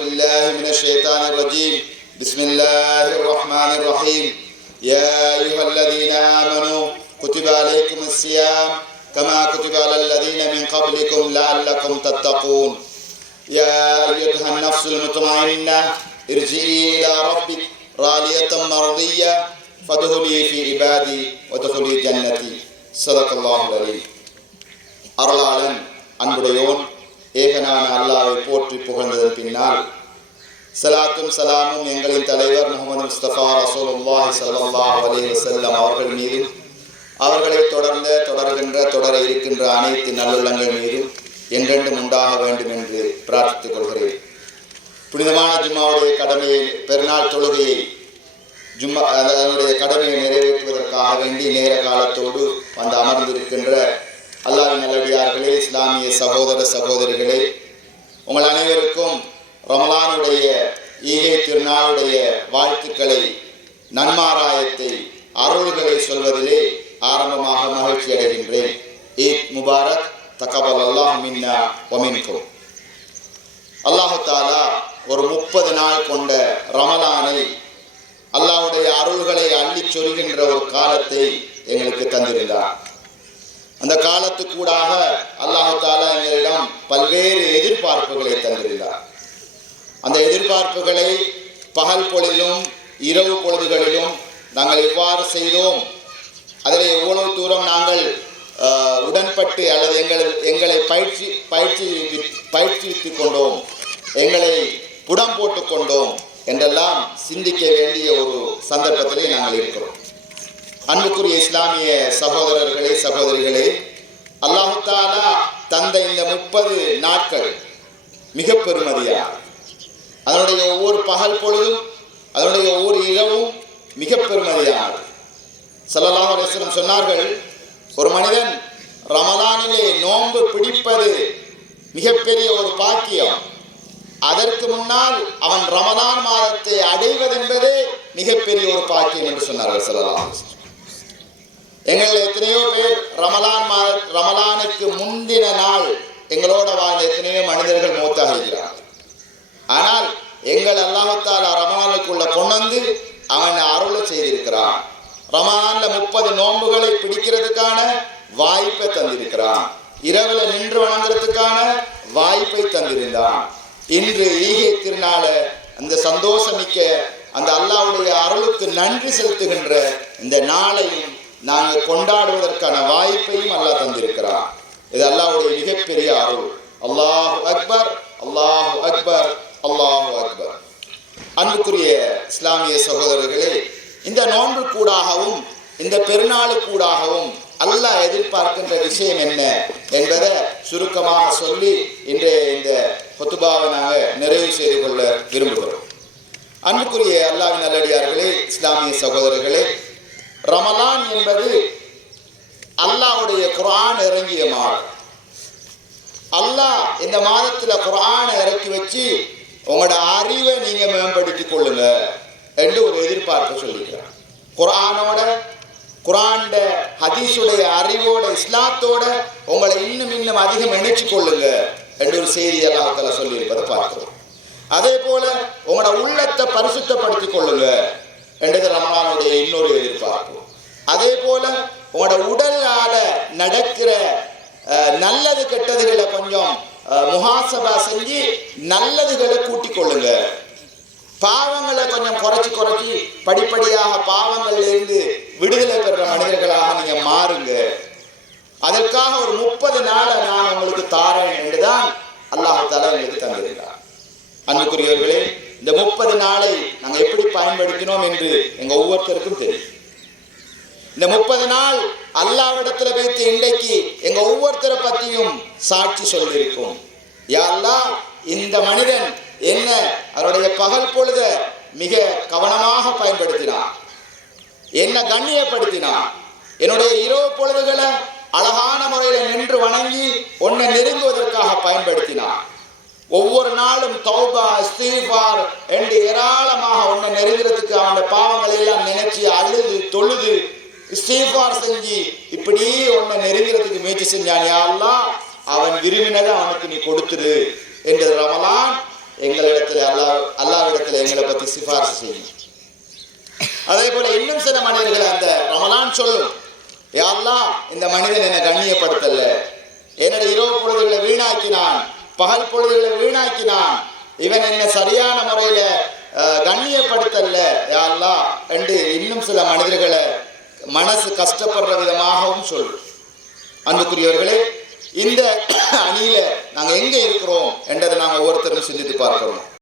بالله من الشيطان الرجيم بسم الله الرحمن الرحيم يا أيها الذين آمنوا كتب عليكم الصيام كما كتب على الذين من قبلكم لعلكم تتقون يا أيتها النفس المطمئنة ارجعي إلى ربك راضية مرضية فادخلي في عبادي وادخلي جنتي صدق الله العظيم. அருளாளன் அன்புடையோன் ஏகனான அல்லாஹ்வை போற்றி புகழ்ந்ததன் பின்னால் சலாத்தும் சலாமும் எங்களின் தலைவர் முஹம்மது முஸ்தபா ரசூலுல்லாஹி ஸல்லல்லாஹு அலைஹி வஸல்லம் அவர்கள் மீதும் அவர்களை தொடர இருக்கின்ற அனைத்து நல்லுள்ளங்கள் மீதும் என்றென்றும் உண்டாக வேண்டும் என்று பிரார்த்தித்துக் கொள்கிறேன். புனிதமான ஜும்மாவுடைய கடமையை, பெருநாள் தொழுகையை, அதனுடைய கடமையை நிறைவேற்றுவதற்காக வேண்டி நேர காலத்தோடு வந்து அமர்ந்திருக்கின்ற அல்லாஹ்வின் நல்லடியார்களே, இஸ்லாமிய சகோதர சகோதரிகளே, உங்கள் அனைவருக்கும் ரமலானுடைய ஈகை திருநாளுடைய வாழ்த்துக்களை, நன்மாராயத்தை, அருள்களை சொல்வதிலே ஆரம்பமாக மகிழ்ச்சி அடைகின்றேன். ஈத் முபாரக், தகபல் அல்லாஹ் மின்னா வமின்கும். அல்லாஹு தாலா ஒரு 30 நாள் கொண்ட ரமலானை, அல்லாஹ்வுடைய அருள்களை அள்ளி சொல்கின்ற ஒரு காலத்தை எங்களுக்கு தந்திருந்தார். அந்த காலத்துக்கூடாக அல்லாஹு தாலா எங்களிடம் பல்வேறு எதிர்பார்ப்புகளை தந்திருந்தார். அந்த எதிர்பார்ப்புகளை பகல் பொழுதிலும் இரவு பொழுதுகளிலும் நாங்கள் எவ்வாறு செய்தோம், அதில் எவ்வளவு தூரம் நாங்கள் உடன்பட்டு அல்லது எங்களை பயிற்சித்துக் கொண்டோம், எங்களை புடம் போட்டு கொண்டோம் என்றெல்லாம் சிந்திக்க வேண்டிய ஒரு சந்தர்ப்பத்திலே நாங்கள் இருக்கிறோம். அன்புக்குரிய இஸ்லாமிய சகோதரர்களே, சகோதரிகளே, அல்லாஹு தஆலா தந்த இந்த 30 நாட்கள் மிக பெருமதியானது. அதனுடைய ஒவ்வொரு பகல் பொழுதும், அதனுடைய ஒவ்வொரு இரவும் மிக பெருமதியானது. ஸல்லல்லாஹு அலைஹி வஸல்லம் சொன்னார்கள், ஒரு மனிதன் ரமலானிலே நோன்பு பிடிப்பது மிகப்பெரிய ஒரு பாக்கியம். அதற்கு முன்னால் அவன் ரமலான் மாதத்தை அடைவதென்பதே மிகப்பெரிய ஒரு பாக்கியம் என்று சொன்னார்கள் ஸல்லல்லாஹு அலைஹி வஸல்லம். எங்கள் எத்தனையோ பேர் ரமலானுக்கு முந்தின நாள் எங்களோட வாழ்ந்த எத்தனையோ மனிதர்கள் மௌத்தாக இருக்கிறார்கள். ஆனால் எங்கள் அல்லாஹ் தஆலா ரமலானுக்குள்ள கொண்டு அவன் அருளை செய்திருக்கிறான். ரமலான்ல 30 நோன்புகளை பிடிக்கிறதுக்கான வாய்ப்பை தந்திருக்கிறான். இரவுல நின்று வணங்குறதுக்கான வாய்ப்பை தந்திருந்தான். இன்று ஈகை திருநாள அந்த சந்தோஷமிக்க அந்த அல்லாஹ்வுடைய அருளுக்கு நன்றி செலுத்துகின்ற இந்த நாளையும் நாங்கள் கொண்டாடுவதற்கான வாய்ப்பையும் அல்லாஹ் தந்திருக்கிறான். இது அல்லாஹ்வுடைய மிகப்பெரிய அருள். அல்லாஹு அக்பர், அல்லாஹு அக்பர், அல்லாஹு அக்பர். அன்புக்குரிய இஸ்லாமிய சகோதரர்களே, இந்த நோன்பு கூடாகவும் இந்த பெருநாளு கூடாகவும் அல்லாஹ் எதிர்பார்க்கின்ற விஷயம் என்ன என்பதை சுருக்கமாக சொல்லி இன்றைய இந்த ஹுத்பாவை நாங்கள் நிறைவு செய்து கொள்ள விரும்புகிறோம். அன்புக்குரிய அல்லாஹ்வின் நல்லடியார்களே, இஸ்லாமிய சகோதரர்களே, ரமலான் என்பது அல்லாஹ்வுடைய குர்ஆன் இறங்கிய மாதம். அல்லாஹ் இந்த மாதத்தில் குர்ஆனை இறக்கி வச்சு உங்களோட அறிவை நீங்க மேம்படுத்திக் கொள்ளுங்க என்று ஒரு எதிர்பார்ப்பு சொல்லிக்கிறார். குர்ஆனோட, குர்ஆன்ட ஹதீஸுடைய அறிவோட, இஸ்லாத்தோட உங்களை இன்னும் அதிகம் இணைச்சு கொள்ளுங்க என்று ஒரு செய்தி அல்லாஹ் தஆலா சொல்லியிருப்பதை பார்க்கிறோம். அதே போல உங்களோட உள்ளத்தை பரிசுத்தப்படுத்திக் கொள்ளுங்க என்றது ரமலானுடைய இன்னொரு எதிர்பார்ப்பு. அதே போல உங்களோட உடலால நடக்கிற நல்லது கெட்டதுகளை கொஞ்சம் முஹாசபா செஞ்சு நல்லதுகளை கூட்டிக் கொள்ளுங்க. பாவங்களை கொஞ்சம் குறைச்சி படிப்படியாக பாவங்கள்ல இருந்து விடுதலை பெறுற மனிதர்களாக நீங்க மாறுங்க. அதற்காக ஒரு 30 நாளை நான் உங்களுக்கு தாரேன் என்றுதான் அல்லாஹ் தஆலா எங்களுக்கு தந்திருக்கிறார். அன்புக்குரியவர்களே, இந்த 30 நாளை நாங்கள் எப்படி பயன்படுத்தினோம் என்று எங்க ஒவ்வொருத்தருக்கும் தெரியும். இந்த 30 நாள் அல்லாஹ்விடத்துல வைத்து இன்றைக்கு எங்க ஒவ்வொருத்தரை பற்றியும் சாட்சி சொல்லியிருக்கும். யா அல்லாஹ், இந்த மனிதன் என்ன அவருடைய பகல் பொழுத மிக கவனமாக பயன்படுத்தினான், என்ன கண்ணியப்படுத்தினான், என்னுடைய இரவு பொழுதுகளை அழகான முறையில் நின்று வணங்கி உன்னை நெருங்குவதற்காக பயன்படுத்தினான். ஒவ்வொரு நாளும் தௌபா, இஸ்திக்ஃபார் என்று ஏராளமாக உன்னை நெருங்கிறதுக்கு அவனுடைய பாவங்களை எல்லாம் நினைச்சு அழுது தொழுது இஸ்திக்ஃபார் செஞ்சு இப்படி உன்னை நெருங்கிறதுக்கு முயற்சி செஞ்சான். யா அல்லாஹ், அவன் விரும்பினதை அவனுக்கு நீ கொடுத்துரு என்று ரமலான் எங்களிடத்தில் அல்லாஹ்விடத்தில் எங்களை பற்றி சிபாரிசு செய்யும். அதே போல இன்னும் சில மனிதர்கள் அந்த ரமலான் சொல்லும், யா அல்லாஹ் இந்த மனிதன் என்னை கண்ணியப்படுத்தல, என்னுடைய இரவு பொழுதுகளை வீணாக்கினான், பகல் பொழுதுகளை வீணாக்கினான், இவன் என்ன சரியான முறையில கண்ணியப்படுத்தல யா அல்லாஹ் என்று இன்னும் சில மனிதர்களை மனசு கஷ்டப்படுற விதமாகவும் சொல்லும். அன்புக்குரியவர்களே, இந்த அணியில நாங்கள் எங்கே இருக்கிறோம் என்றதை நாங்கள் ஒவ்வொருத்தரும் சிந்தித்து பார்க்கிறோம்.